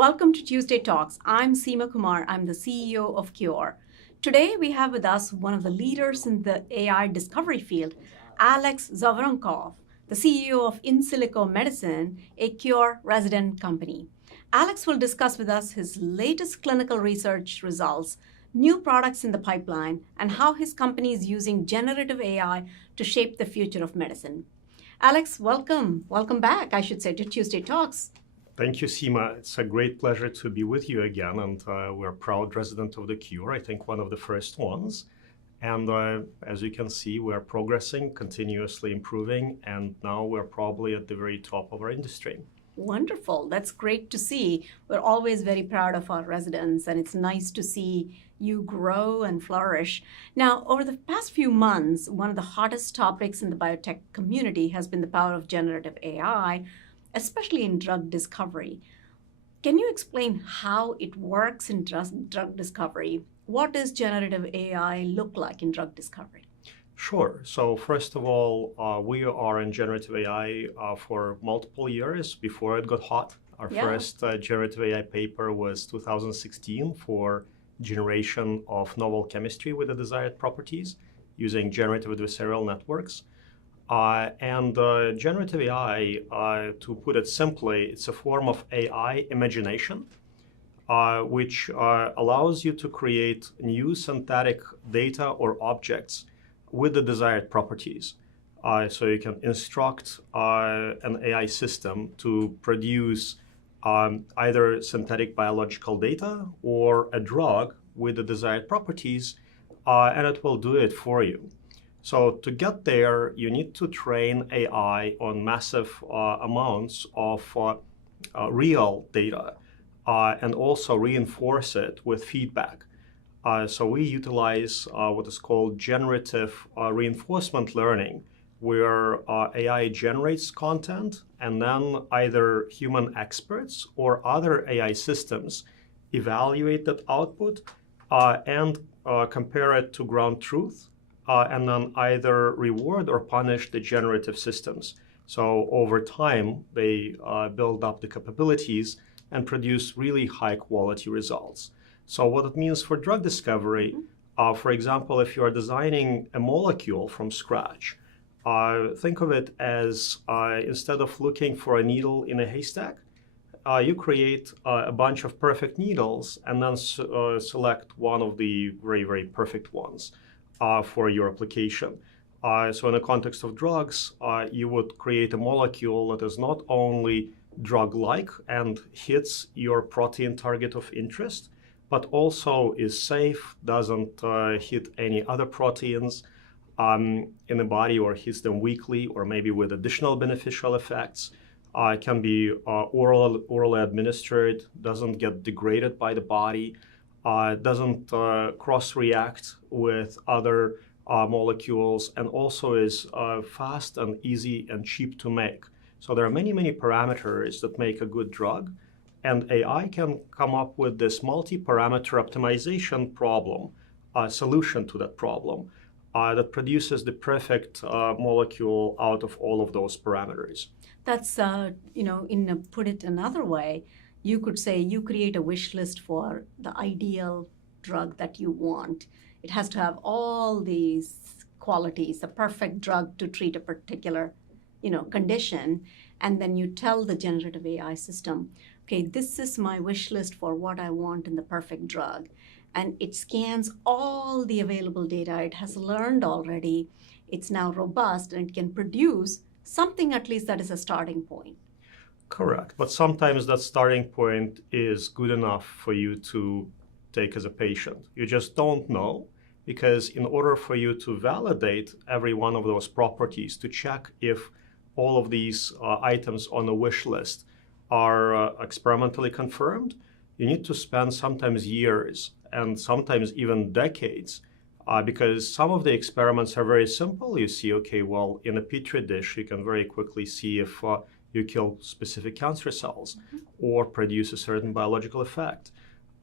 Welcome to Tuesday Talks. I'm Seema Kumar. I'm the CEO of Cure. Today we have with us one of the leaders in the AI discovery field, Alex Zavrankov, the CEO of In Silico Medicine, a Cure resident company. Alex will discuss with us his latest clinical research results, new products in the pipeline, and how his company is using generative AI to shape the future of medicine. Alex, welcome. Welcome back, I should say, to Tuesday Talks. Thank you, Seema. It's a great pleasure to be with you again, and we're a proud resident of the Cure, I think one of the first ones. And as you can see, we're progressing, continuously improving, and now we're probably at the very top of our industry. Wonderful. That's great to see. We're always very proud of our residents, and it's nice to see you grow and flourish. Now, over the past few months, one of the hottest topics in the biotech community has been the power of generative AI, especially in drug discovery. Can you explain how it works in drug discovery? What does generative AI look like in drug discovery? Sure. So first of all, we are in generative AI for multiple years before it got hot. Our first generative AI paper was 2016 for generation of novel chemistry with the desired properties using generative adversarial networks. Generative AI, to put it simply, it's a form of AI imagination, which allows you to create new synthetic data or objects with the desired properties. So you can instruct an AI system to produce either synthetic biological data or a drug with the desired properties, and it will do it for you. So to get there, you need to train AI on massive amounts of real data and also reinforce it with feedback. So we utilize what is called generative reinforcement learning, where AI generates content and then either human experts or other AI systems evaluate that output and compare it to ground truth. And then either reward or punish the generative systems. So over time, they build up the capabilities and produce really high quality results. So what it means for drug discovery, for example, if you are designing a molecule from scratch, think of it as instead of looking for a needle in a haystack, you create a bunch of perfect needles and then select one of the very, very perfect ones. For your application. So in the context of drugs, you would create a molecule that is not only drug-like and hits your protein target of interest, but also is safe, doesn't hit any other proteins in the body or hits them weakly or maybe with additional beneficial effects. It can be orally administered, doesn't get degraded by the body, doesn't cross-react with other molecules, and also is fast and easy and cheap to make. So there are many, many parameters that make a good drug, and AI can come up with this multi-parameter optimization problem, solution to that problem, that produces the perfect molecule out of all of those parameters. That's, put it another way, you could say you create a wish list for the ideal drug that you want. It has to have all these qualities, the perfect drug to treat a particular, condition. And then you tell the generative AI system, okay, this is my wish list for what I want in the perfect drug. And it scans all the available data. It has learned already. It's now robust and it can produce something at least that is a starting point. Correct. But sometimes that starting point is good enough for you to take as a patient. You just don't know, because in order for you to validate every one of those properties, to check if all of these items on the wish list are experimentally confirmed, you need to spend sometimes years and sometimes even decades, because some of the experiments are very simple. You see, okay, well, in a petri dish, you can very quickly see if you kill specific cancer cells or produce a certain biological effect.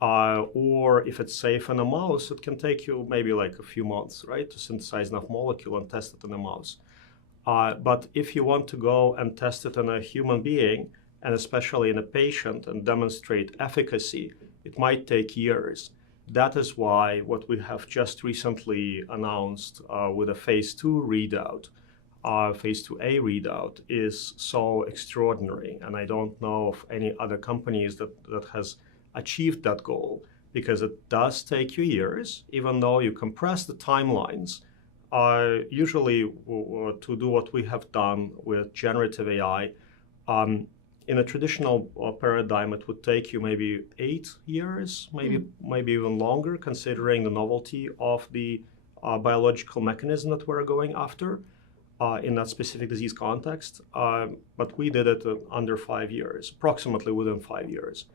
Or if it's safe in a mouse, it can take you maybe like a few months, right, to synthesize enough molecule and test it in a mouse. But if you want to go and test it in a human being, and especially in a patient, and demonstrate efficacy, it might take years. That is why what we have just recently announced with a phase 2 readout, phase 2A readout, is so extraordinary. And I don't know of any other companies that has achieved that goal, because it does take you years, even though you compress the timelines. Usually to do what we have done with generative AI, in a traditional paradigm, it would take you maybe 8 years, maybe even longer, considering the novelty of the biological mechanism that we're going after in that specific disease context. But we did it under 5 years, approximately within 5 years.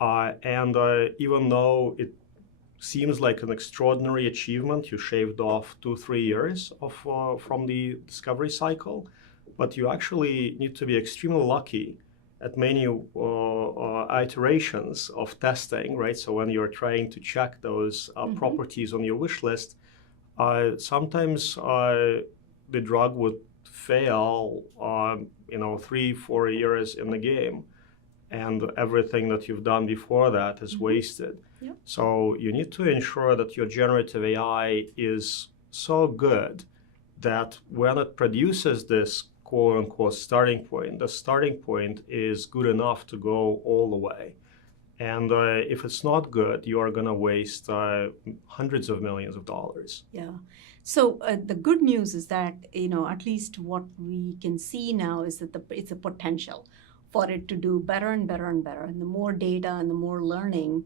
And even though it seems like an extraordinary achievement, you shaved off 2-3 years from the discovery cycle, but you actually need to be extremely lucky at many iterations of testing, right? So when you're trying to check those properties on your wish list, sometimes the drug would fail, 3-4 years in the game, and everything that you've done before that is wasted. Yep. So you need to ensure that your generative AI is so good that when it produces this quote-unquote starting point, the starting point is good enough to go all the way. And if it's not good, you are going to waste hundreds of millions of dollars. Yeah. So the good news is that, at least what we can see now is that it's a potential for it to do better and better and better. And the more data and the more learning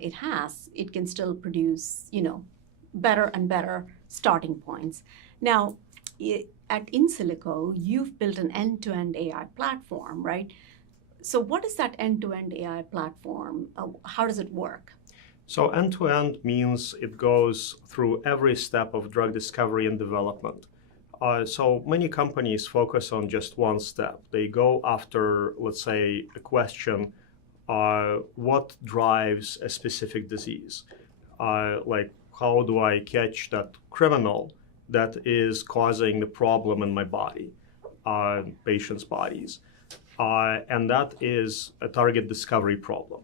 it has, it can still produce, better and better starting points. Now, at InSilico, you've built an end-to-end AI platform, right? So what is that end-to-end AI platform? How does it work? So end-to-end means it goes through every step of drug discovery and development. So many companies focus on just one step. They go after, let's say, a question, what drives a specific disease? Like, how do I catch that criminal that is causing the problem in my body, patients' bodies? And that is a target discovery problem,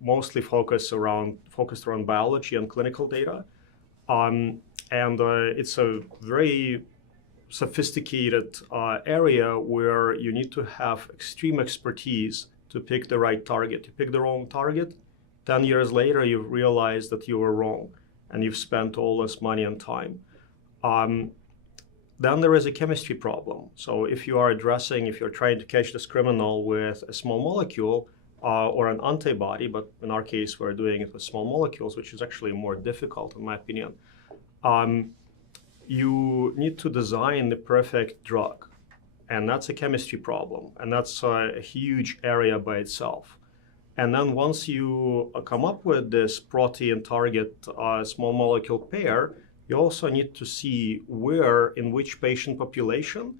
mostly focused around biology and clinical data. And it's a very sophisticated area where you need to have extreme expertise to pick the right target. You pick the wrong target, 10 years later, you realize that you were wrong and you've spent all this money and time. Then there is a chemistry problem. So if you're trying to catch this criminal with a small molecule or an antibody, but in our case, we're doing it with small molecules, which is actually more difficult, in my opinion. You need to design the perfect drug, and that's a chemistry problem, and that's a huge area by itself. And then once you come up with this protein target small molecule pair, you also need to see where, in which patient population,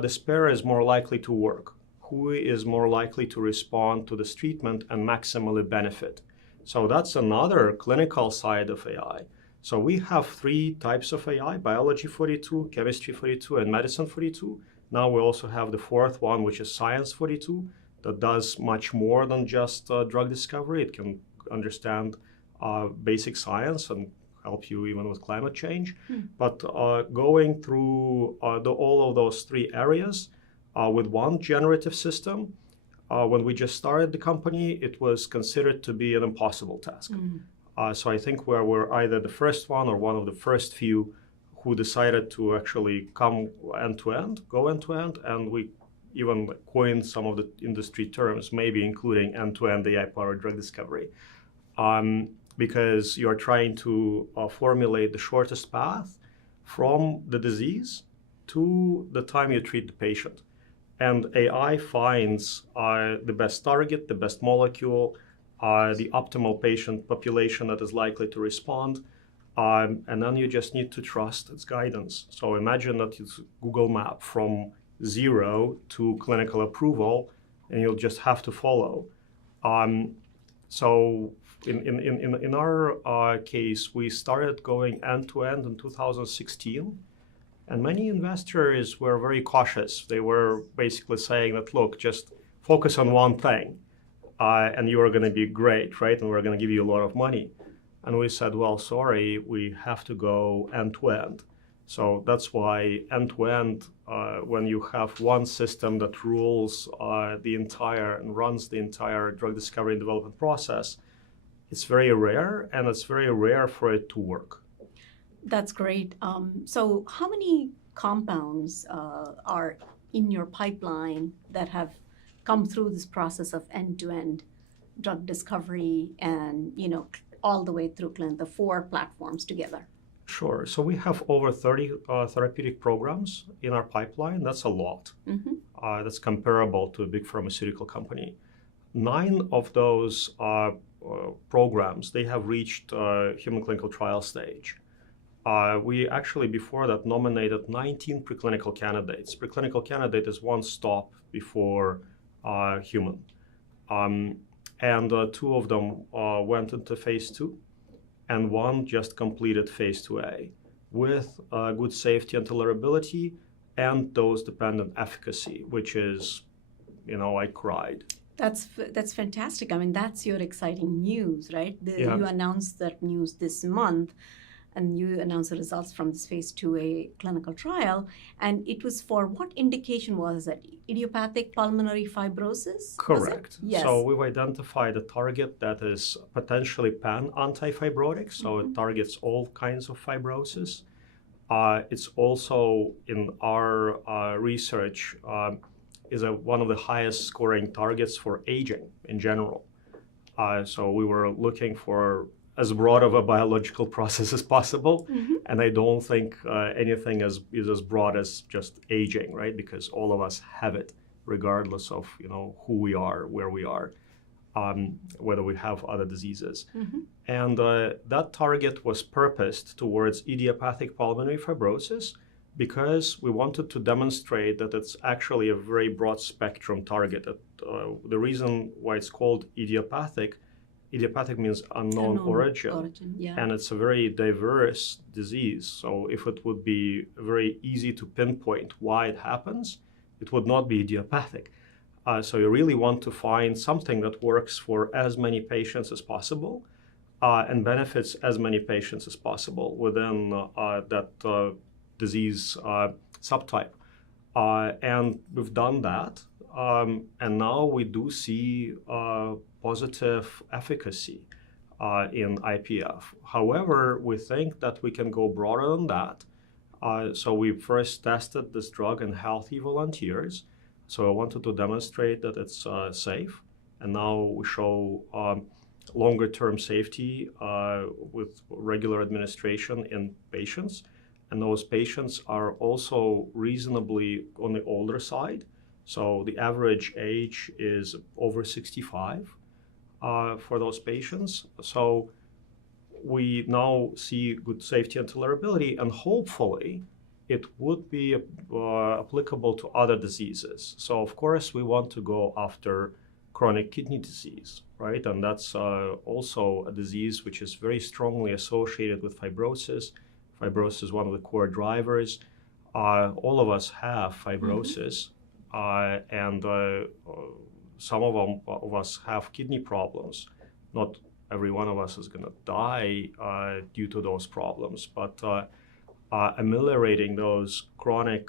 this pair is more likely to work, who is more likely to respond to this treatment and maximally benefit. So that's another clinical side of AI. So we have 3 types of AI: biology 42, chemistry 42, and medicine 42. Now we also have the 4th one, which is science 42, that does much more than just drug discovery. It can understand basic science and help you even with climate change. But going through all of those 3 areas with one generative system, when we just started the company, it was considered to be an impossible task. So I think we're either the first one or one of the first few who decided to actually go end-to-end, and we even coined some of the industry terms, maybe including end-to-end AI-powered drug discovery. Because you're trying to formulate the shortest path from the disease to the time you treat the patient. And AI finds the best target, the best molecule, the optimal patient population that is likely to respond, and then you just need to trust its guidance. So imagine that it's Google Map from 0 to clinical approval, and you'll just have to follow. So in our case, we started going end-to-end in 2016, and many investors were very cautious. They were basically saying that, look, just focus on one thing, and you are going to be great, right? And we're going to give you a lot of money. And we said, well, sorry, we have to go end to end. So that's why end to end, when you have one system that rules the entire and runs the entire drug discovery and development process, it's very rare, and it's very rare for it to work. That's great. So how many compounds are in your pipeline that have come through this process of end-to-end drug discovery and, all the way through the 4 platforms together? Sure. So we have over 30 therapeutic programs in our pipeline. That's a lot. That's comparable to a big pharmaceutical company. 9 of those programs, they have reached human clinical trial stage. We actually, before that, nominated 19 preclinical candidates. Preclinical candidate is one stop before human. And 2 of them went into phase 2, and 1 just completed phase 2A with good safety and tolerability and dose-dependent efficacy, which is, I cried. That's fantastic. I mean, that's your exciting news, right? Yeah. You announced that news this month, and you announced the results from this phase 2A clinical trial. And it was for what indication was that? Idiopathic pulmonary fibrosis? Correct. Yes. So we've identified a target that is potentially pan-antifibrotic, so it targets all kinds of fibrosis. It's also, in our research, is one of the highest scoring targets for aging in general. So we were looking for as broad of a biological process as possible, and I don't think anything is as broad as just aging, right? Because all of us have it, regardless of who we are, where we are, whether we have other diseases. And that target was purposed towards idiopathic pulmonary fibrosis because we wanted to demonstrate that it's actually a very broad spectrum target. The reason why it's called idiopathic means unknown origin, yeah. And it's a very diverse disease. So if it would be very easy to pinpoint why it happens, it would not be idiopathic. So you really want to find something that works for as many patients as possible and benefits as many patients as possible within that disease subtype. And we've done that. And now we do see positive efficacy in IPF. However, we think that we can go broader than that. So we first tested this drug in healthy volunteers. So I wanted to demonstrate that it's safe. And now we show longer-term safety with regular administration in patients. And those patients are also reasonably on the older side. So the average age is over 65 for those patients. So we now see good safety and tolerability, and hopefully it would be applicable to other diseases. So of course we want to go after chronic kidney disease, right? And that's also a disease which is very strongly associated with fibrosis. Fibrosis is one of the core drivers. All of us have fibrosis, and some of us have kidney problems. Not every one of us is going to die due to those problems, but ameliorating those chronic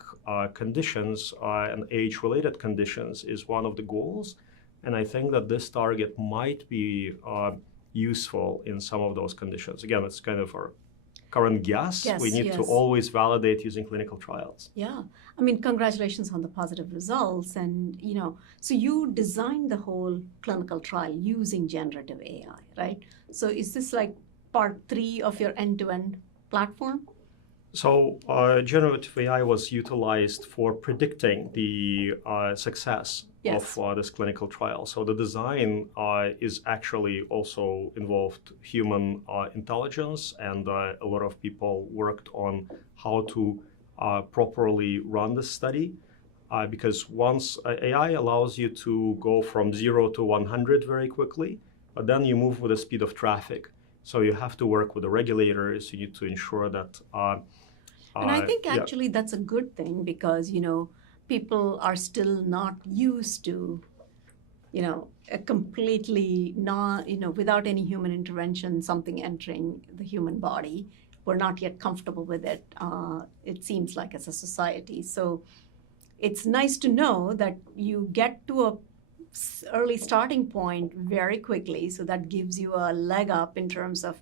conditions and age-related conditions is one of the goals. And I think that this target might be useful in some of those conditions. Again, it's kind of our current guess. We need to always validate using clinical trials. Yeah. I mean, congratulations on the positive results. And, so you designed the whole clinical trial using generative AI, right? So is this like part 3 of your end-to-end platform? So generative AI was utilized for predicting the success of this clinical trial. So the design is actually also involved human intelligence, and a lot of people worked on how to properly run the study. Because once AI allows you to go from 0 to 100 very quickly, but then you move with the speed of traffic. So you have to work with the regulators. You need to ensure that. And I think actually that's a good thing because, people are still not used to a completely without any human intervention, something entering the human body. We're not yet comfortable with it, it seems like, as a society. So it's nice to know that you get to a early starting point very quickly, so that gives you a leg up in terms of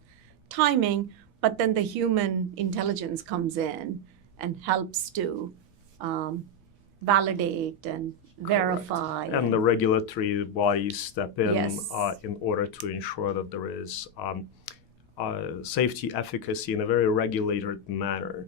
timing, but then the human intelligence comes in and helps to validate and verify. And the regulatory bodies step in Yes. In order to ensure that there is safety efficacy in a very regulated manner.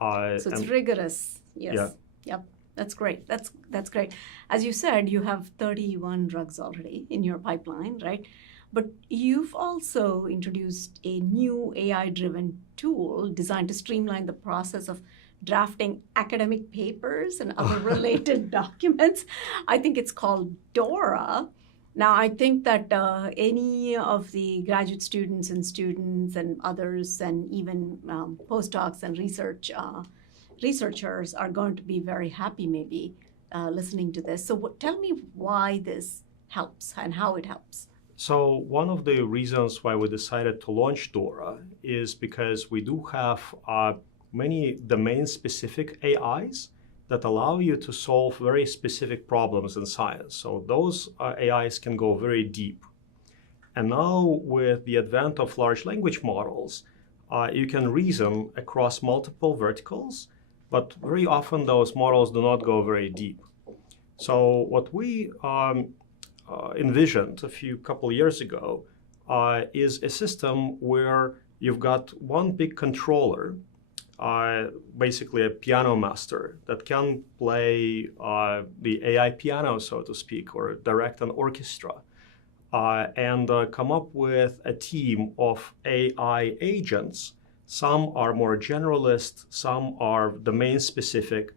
So it's rigorous. Yes. Yeah. Yep. That's great. That's great. As you said, you have 31 drugs already in your pipeline, right? But you've also introduced a new AI-driven tool designed to streamline the process of drafting academic papers and other related documents. I think it's called Dora. Now, I think that any of the graduate students and others, and even postdocs and researchers are going to be very happy, maybe, listening to this. So tell me why this helps and how it helps. So one of the reasons why we decided to launch Dora is because we do have many domain-specific AIs that allow you to solve very specific problems in science. So those AIs can go very deep. And now with the advent of large language models, you can reason across multiple verticals, but very often those models do not go very deep. So what we envisioned couple years ago is a system where you've got one big controller, basically a piano master that can play the AI piano, so to speak, or direct an orchestra, and come up with a team of AI agents. Some are more generalist, some are domain specific.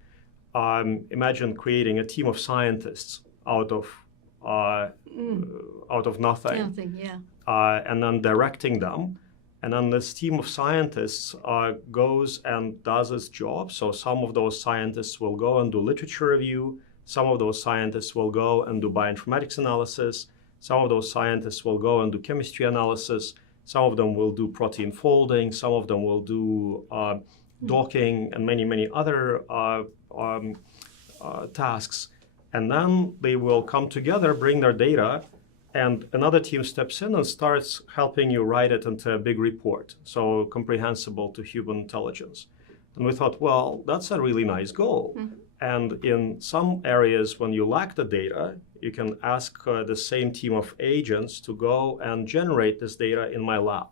Imagine creating a team of scientists out of nothing. Nothing, yeah. And then directing them. And then this team of scientists goes and does its job. So some of those scientists will go and do literature review. Some of those scientists will go and do bioinformatics analysis. Some of those scientists will go and do chemistry analysis. Some of them will do protein folding. Some of them will do docking and many, many other tasks. And then they will come together, bring their data, and another team steps in and starts helping you write it into a big report, so comprehensible to human intelligence. And we thought, well, that's a really nice goal. Mm-hmm. And in some areas, when you lack the data, you can ask the same team of agents to go and generate this data in my lab.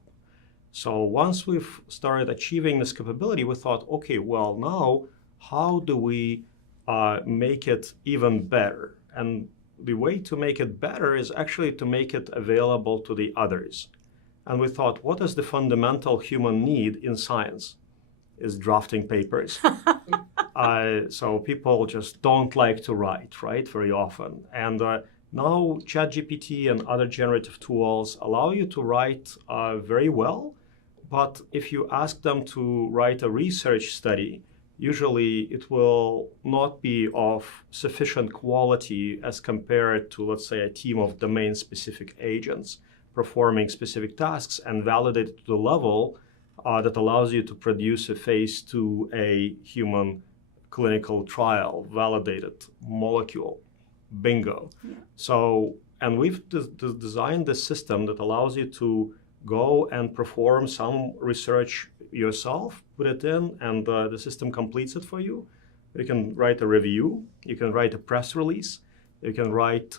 So once we've started achieving this capability, we thought, okay, well, now how do we make it even better? And the way to make it better is actually to make it available to the others. And we thought, what is the fundamental human need in science? Is drafting papers. So people just don't like to write, right, very often. And now ChatGPT and other generative tools allow you to write very well. But if you ask them to write a research study, usually it will not be of sufficient quality as compared to, let's say, a team of domain-specific agents performing specific tasks and validated to the level that allows you to produce a phase 2A human clinical trial, validated molecule. Bingo. Yeah. So, and we've designed this system that allows you to go and perform some research yourself, put it in, and the system completes it for you. You can write a review, you can write a press release, you can write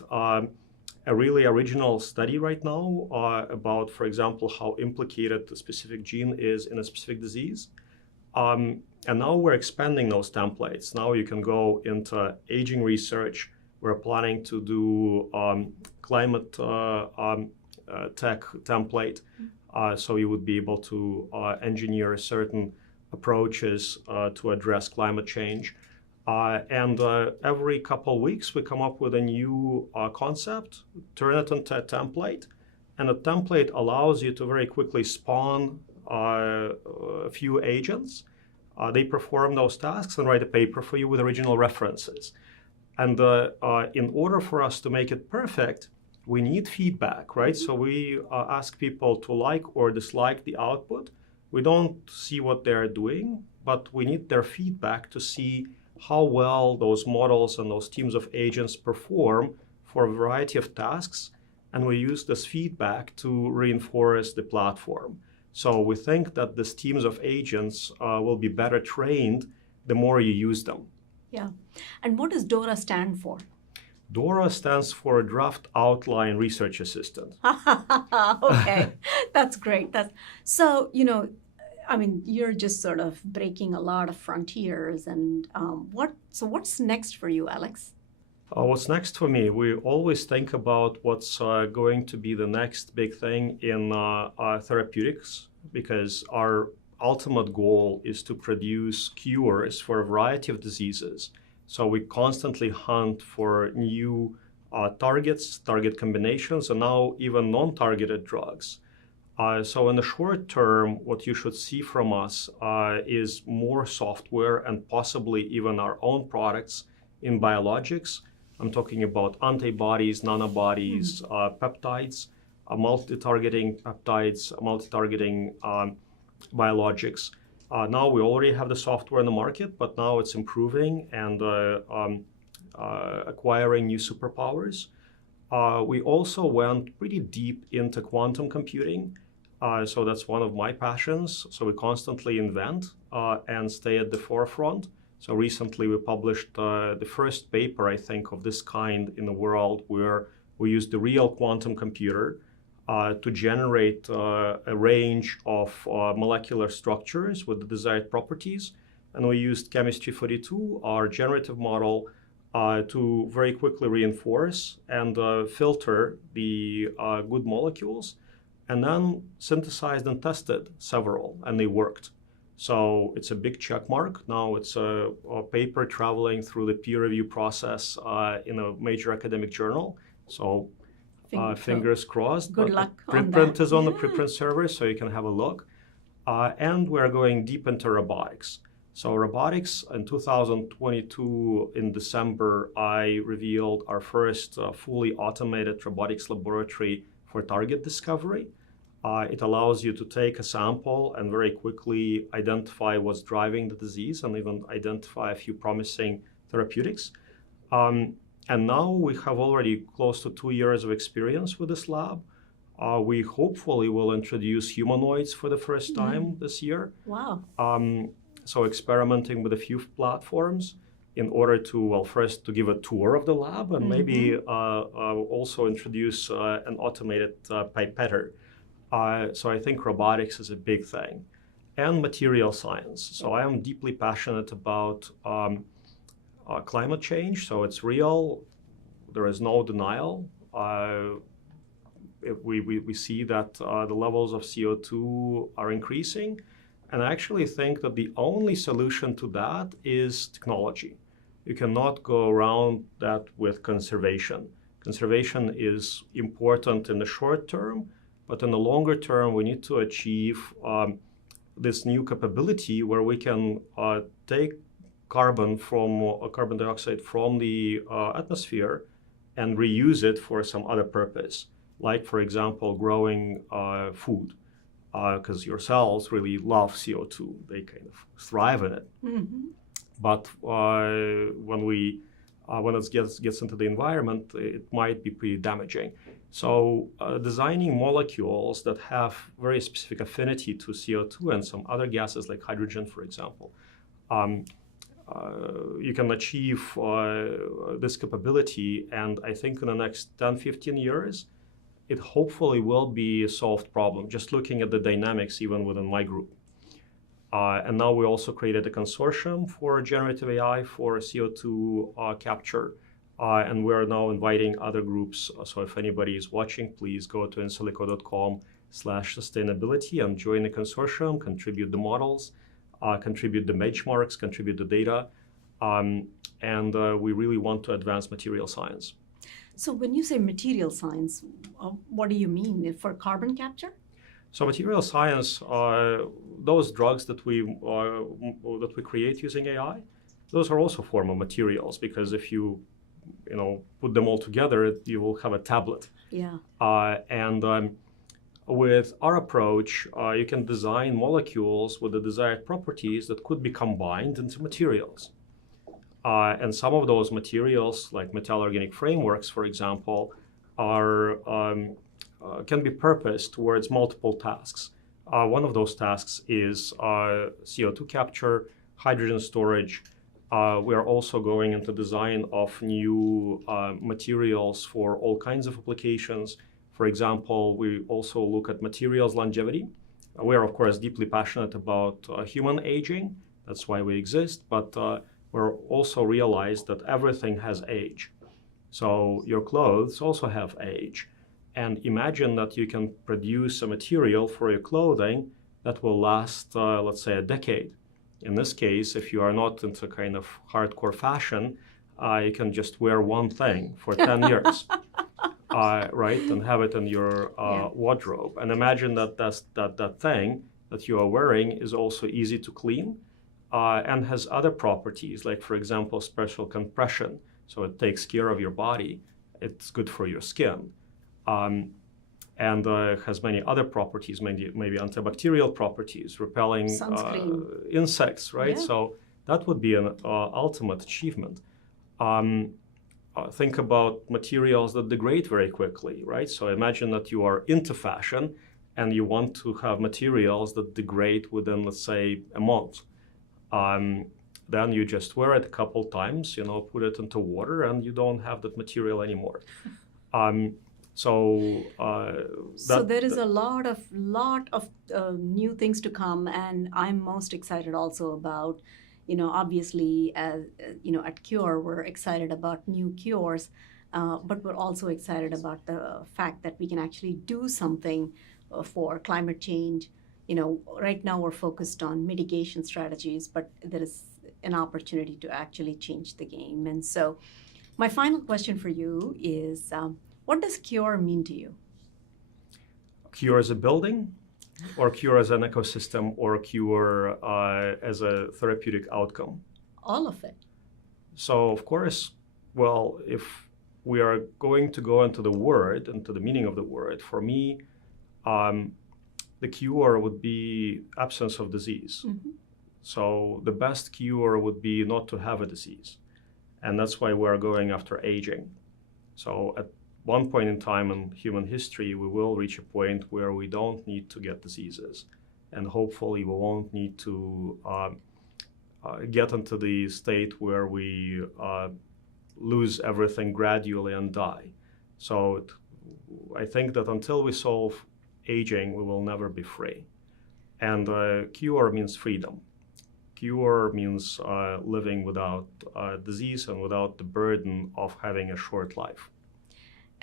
a really original study right now about, for example, how implicated a specific gene is in a specific disease. And now we're expanding those templates. Now you can go into aging research. We're planning to do climate tech template. So you would be able to engineer certain approaches to address climate change. And every couple of weeks, we come up with a new concept, turn it into a template. And the template allows you to very quickly spawn a few agents. They perform those tasks and write a paper for you with original references. And in order for us to make it perfect, we need feedback, right? So we ask people to like or dislike the output. We don't see what they're doing, but we need their feedback to see how well those models and those teams of agents perform for a variety of tasks. And we use this feedback to reinforce the platform. So we think that these teams of agents will be better trained the more you use them. Yeah. And what does DORA stand for? DORA stands for Draft Outline Research Assistant. Okay, that's great. So, I mean, you're just sort of breaking a lot of frontiers. And what's next for you, Alex? What's next for me? We always think about what's going to be the next big thing in therapeutics, because our ultimate goal is to produce cures for a variety of diseases. So we constantly hunt for new targets, target combinations, and now even non-targeted drugs. So in the short term, what you should see from us is more software and possibly even our own products in biologics. I'm talking about antibodies, nanobodies, peptides, multi-targeting peptides, multi-targeting biologics. Now we already have the software in the market, but now it's improving and acquiring new superpowers. We also went pretty deep into quantum computing. So that's one of my passions. So we constantly invent and stay at the forefront. So recently we published the first paper, I think, of this kind in the world, where we used the real quantum computer to generate a range of molecular structures with the desired properties. And we used Chemistry 42, our generative model, to very quickly reinforce and filter the good molecules, and then synthesized and tested several, and they worked. So it's a big check mark. Now it's a paper traveling through the peer review process in a major academic journal. So fingers crossed. Good luck on that. Preprint is on the preprint server, so you can have a look. And we're going deep into robotics. So robotics, in 2022, in December, I revealed our first fully automated robotics laboratory for target discovery. It allows you to take a sample and very quickly identify what's driving the disease and even identify a few promising therapeutics. And now we have already close to 2 years of experience with this lab. We hopefully will introduce humanoids for the first time this year. Wow. So experimenting with a few platforms in order to, well, first to give a tour of the lab and maybe also introduce an automated pipetter. So I think robotics is a big thing. And material science. So I am deeply passionate about climate change. So it's real. There is no denial. We see that the levels of CO2 are increasing. And I actually think that the only solution to that is technology. You cannot go around that with conservation. Conservation is important in the short term, but in the longer term, we need to achieve this new capability where we can take carbon dioxide from the atmosphere and reuse it for some other purpose, like, for example, growing food. Because your cells really love CO2. They kind of thrive in it. But when it gets into the environment, it might be pretty damaging. So designing molecules that have very specific affinity to CO2 and some other gases like hydrogen, for example, you can achieve this capability. And I think in the next 10, 15 years, it hopefully will be a solved problem, just looking at the dynamics even within my group. And now we also created a consortium for generative AI for CO2 capture. And we're now inviting other groups. So if anybody is watching, please go to insilico.com/sustainability and join the consortium, contribute the models, contribute the benchmarks, contribute the data. And we really want to advance material science. So when you say material science, what do you mean? For carbon capture? So material science, those drugs that we create using AI, those are also form of materials, because if you put them all together, you will have a tablet. Yeah. And with our approach, you can design molecules with the desired properties that could be combined into materials. And some of those materials, like metal-organic frameworks, for example, can be purposed towards multiple tasks. One of those tasks is CO2 capture, hydrogen storage. We are also going into design of new materials for all kinds of applications. For example, we also look at materials longevity. We are, of course, deeply passionate about human aging. That's why we exist. But we're also realized that everything has age. So your clothes also have age. And imagine that you can produce a material for your clothing that will last, let's say, a decade. In this case, if you are not into kind of hardcore fashion, you can just wear one thing for 10 years, right? And have it in your wardrobe. And imagine that that thing that you are wearing is also easy to clean and has other properties, like, for example, special compression. So it takes care of your body. It's good for your skin. And has many other properties, maybe antibacterial properties, repelling insects, right? Yeah. So that would be an ultimate achievement. Think about materials that degrade very quickly, right? So imagine that you are into fashion and you want to have materials that degrade within, let's say, a month. Then you just wear it a couple times, put it into water, and you don't have that material anymore. So there is a lot of new things to come, and I'm most excited also about, obviously, as at Cure, we're excited about new cures, but we're also excited about the fact that we can actually do something for climate change. Right now we're focused on mitigation strategies, but there is an opportunity to actually change the game. And so, my final question for you is. What does Cure mean to you? Cure as a building, or Cure as an ecosystem, or Cure as a therapeutic outcome? All of it. So, of course, well, if we are going to go into the word, into the meaning of the word, for me, the cure would be absence of disease. Mm-hmm. So the best cure would be not to have a disease. And that's why we're going after aging. So at one point in time in human history, we will reach a point where we don't need to get diseases. And hopefully we won't need to get into the state where we lose everything gradually and die. So I think that until we solve aging, we will never be free. And cure means freedom. Cure means living without disease and without the burden of having a short life.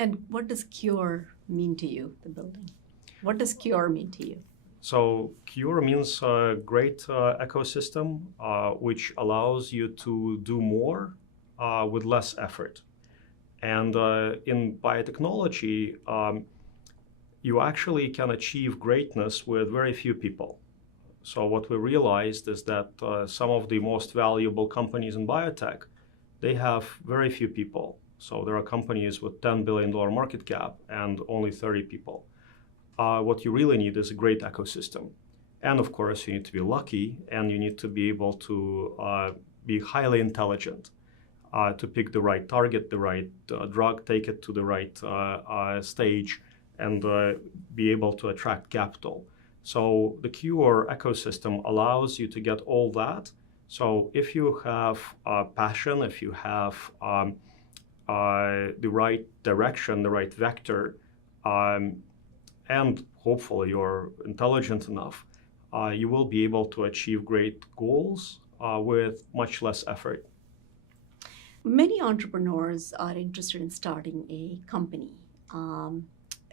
And what does cure mean to you, the building? What does cure mean to you? So cure means a great ecosystem which allows you to do more with less effort. And in biotechnology, you actually can achieve greatness with very few people. So what we realized is that some of the most valuable companies in biotech, they have very few people. So there are companies with $10 billion market cap and only 30 people. What you really need is a great ecosystem. And of course, you need to be lucky, and you need to be able to be highly intelligent to pick the right target, the right drug, take it to the right stage, and be able to attract capital. So the Cure ecosystem allows you to get all that. So if you have passion, if you have the right direction, the right vector, and hopefully you're intelligent enough, you will be able to achieve great goals with much less effort. Many entrepreneurs are interested in starting a company,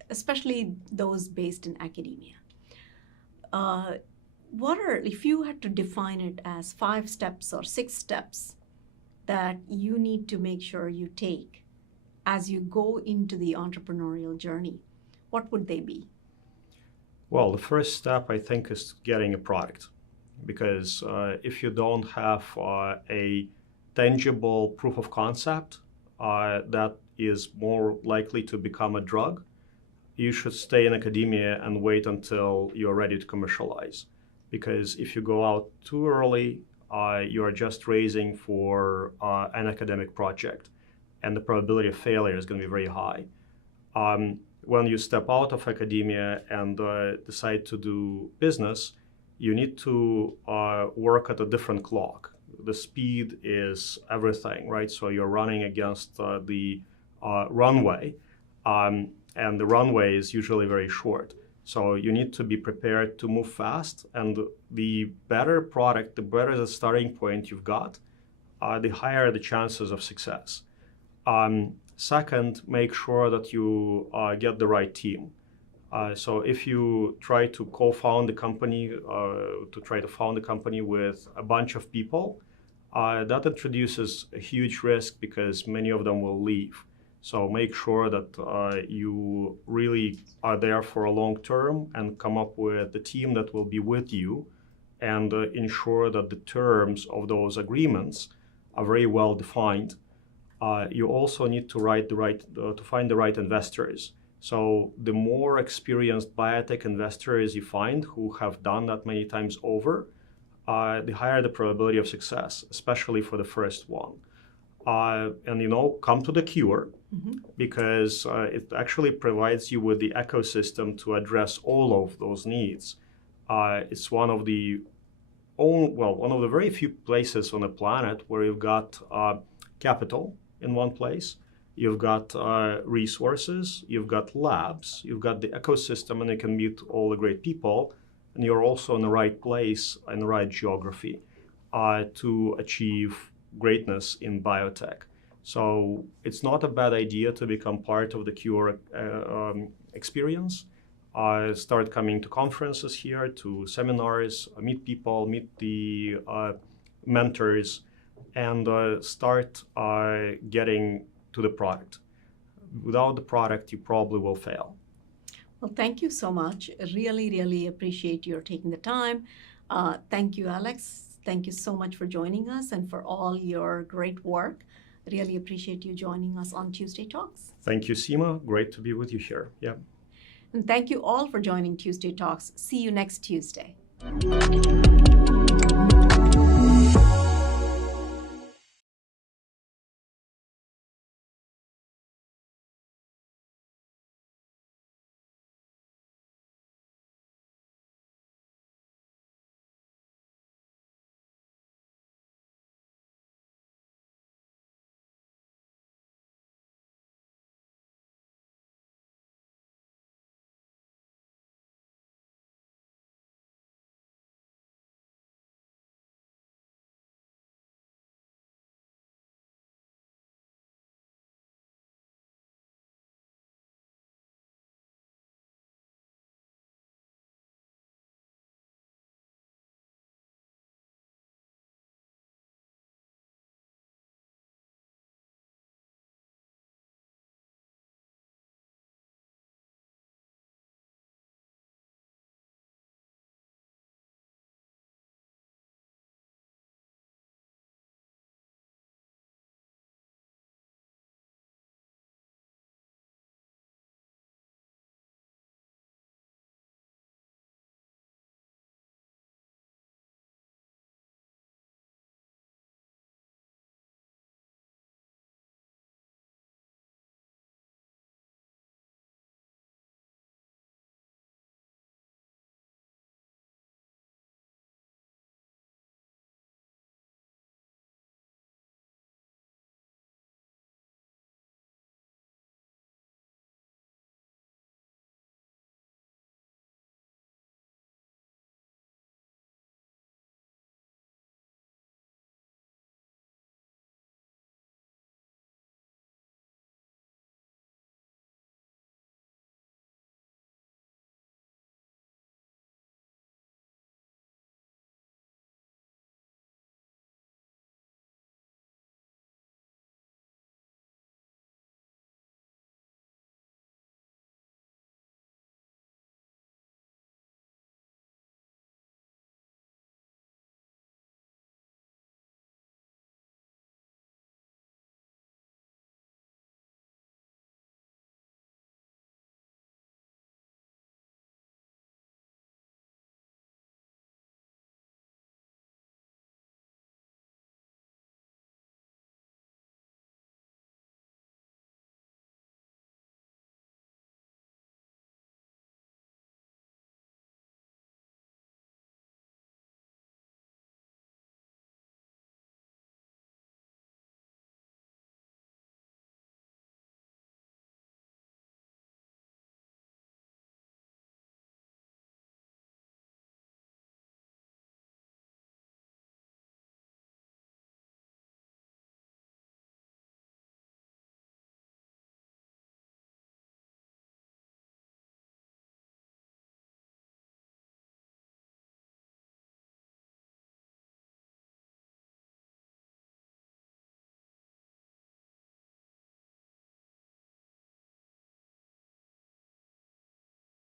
especially those based in academia. If you had to define it as 5 steps or 6 steps that you need to make sure you take as you go into the entrepreneurial journey, what would they be? Well, the first step, I think, is getting a product. Because if you don't have a tangible proof of concept, that is more likely to become a drug, you should stay in academia and wait until you're ready to commercialize. Because if you go out too early, you are just raising for an academic project, and the probability of failure is going to be very high. When you step out of academia and decide to do business, you need to work at a different clock. The speed is everything, right? So you're running against the runway, and the runway is usually very short. So you need to be prepared to move fast, and the better product, the better the starting point you've got, the higher the chances of success. Second, make sure that you get the right team. So if you try to co-found the company, found a company with a bunch of people, that introduces a huge risk because many of them will leave. So make sure that you really are there for a long term and come up with the team that will be with you, and ensure that the terms of those agreements are very well defined. You also need to find the right investors. So the more experienced biotech investors you find who have done that many times over, the higher the probability of success, especially for the first one. And come to the cure, because it actually provides you with the ecosystem to address all of those needs. It's one of the very few places on the planet where you've got capital in one place, you've got resources, you've got labs, you've got the ecosystem, and you can meet all the great people, and you're also in the right place in the right geography to achieve greatness in biotech. So it's not a bad idea to become part of the Cure experience. Start coming to conferences here, to seminars, meet people, meet the mentors, and start getting to the product. Without the product, you probably will fail. Well, thank you so much. Really, really appreciate your taking the time. Thank you, Alex. Thank you so much for joining us and for all your great work. Really appreciate you joining us on Tuesday Talks. Thank you, Seema. Great to be with you here. Yeah. And thank you all for joining Tuesday Talks. See you next Tuesday.